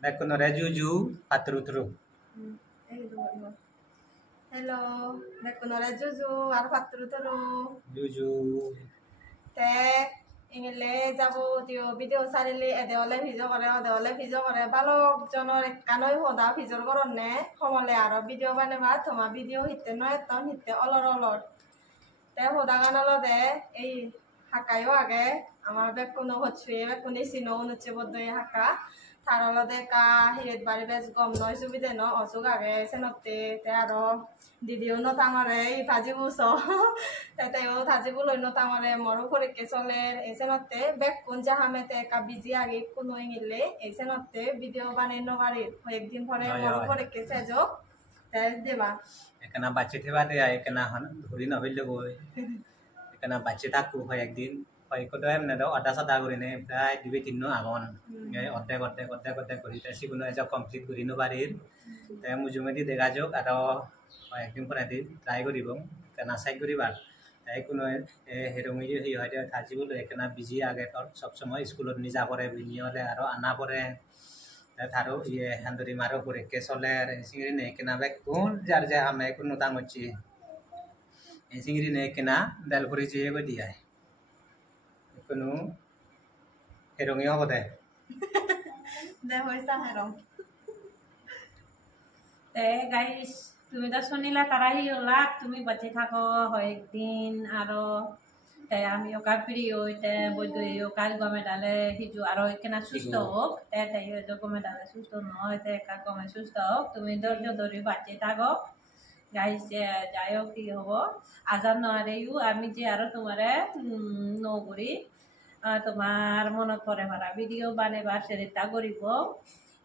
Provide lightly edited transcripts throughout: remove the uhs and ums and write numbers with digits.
Bekunore juju patrutru. Hello, bekunore juju আর patrutru. Juju. Te ingile যাবতীয় ভিডিও চালিলে এদেওলে ভিডিও করে বালক জনের কানই হদা ভিজর করনে সমলে আর ভিডিও বানাবা তোমা ভিডিও হিতে নয় তন হিতে অলর তে হদা গানালো দে এই হাকায়ও আগে আমার বেকুনো হচ্ছে বেকুনি সিনো হচ্ছে বদ্ধই হাকা তার অলদে কা হিরেত বাড়ি বেশ গম নয় সুবিধে ন অসুখ আগে সেনতে তে আরো দিদিও ন তাঙরে এই ভাজি বুসো তাইও ভাজি বুলই ন তাঙরে মরু পরীক্ষা চলে এসেনতে বেকুন জাহামেতে কা বিজি আগে কোনো ইংলে এসেনতে ভিডিও বানাই নবারি একদিন পরে মরু পরীক্ষা সেজো তাই দেবা একনা বাচ্চা থেবা দে একনা হন ধরি নবিলে গই একনা বাচ্চা থাকু হয় একদিন হয় কত এমনে দ আধা সাদা করিনে প্রায় দুই তিন আগন অর্ধেক করি তাই সিগুলো এজ কমপ্লিট করি নবারির তাই মুজুমেদি দেখা যাক আর একদিন পরে ট্রাই করিব কেনা চাই করিবার তাই কোনো হেরঙি সেই হয় থাজি বলে একনা বিজি আগে সবসময় স্কুলত নিজা পড়ে বিনিয়লে আর আনা পড়ে তারও ইয়ে হান্দরি মারো করে কে চলে সিঙ্গি নে কেনা বেক কোন যার যে আমি কোনো দাম হচ্ছে এই সিঙ্গি নে কেনা বেল করে যে গো দিয়ায় কোনো হেরঙি হব দে দে হইছা হেরং তে গাইস তুমি তো শুনিলা তারাই ওলা তুমি বাঁচে থাকো হয় একদিন আরো তাই আমি ওকা প্রিয় তে বৈদ্য ওকাল গমে ডালে হিজু আরো কেনা সুস্থ হোক তাই গমে ডালে সুস্থ নয় তে একা গমে সুস্থ হোক তুমি ধৈর্য ধরে বাঁচে থাকো গাইস যাই হোক কি হব আজান নহারেও আমি যে আরো তোমারে নগরি তোমার মনত পরে মারা ভিডিও বানাবা সেটা করিব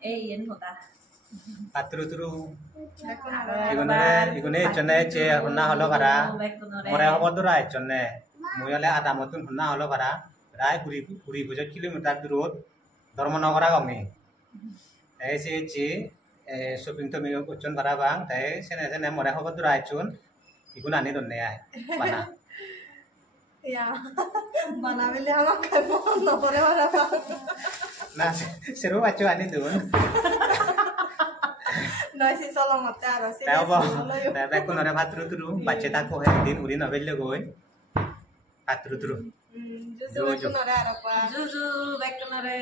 এই এন হতা পাত্রুতুরু ইগুনে চনে চে হন্না হলো পারা মরে হব দরা চনে ময়লে আদা মতন হন্না হলো পারা প্রায় 20 কিলোমিটার দূরত ধর্মনগরা গমি তাই সে চে শপিং তো মিও কুচন পারা বাং তাই সেনে মরে হব দরা চুন ইগুন আনি দন্নে আয় বানা ইয়া বানাবিলে আমাক খাবো নপরে পারা না সেরো বাচ্চা আনি দুন নয় সি চলো মতে আর সি তাই বেকুনরে পাত্রুতুরু বাচ্চা থাকো একদিন উড়ি নবেলে গই পাত্রুতুরু জুজু বেকুনরে আর জুজু বেকুনরে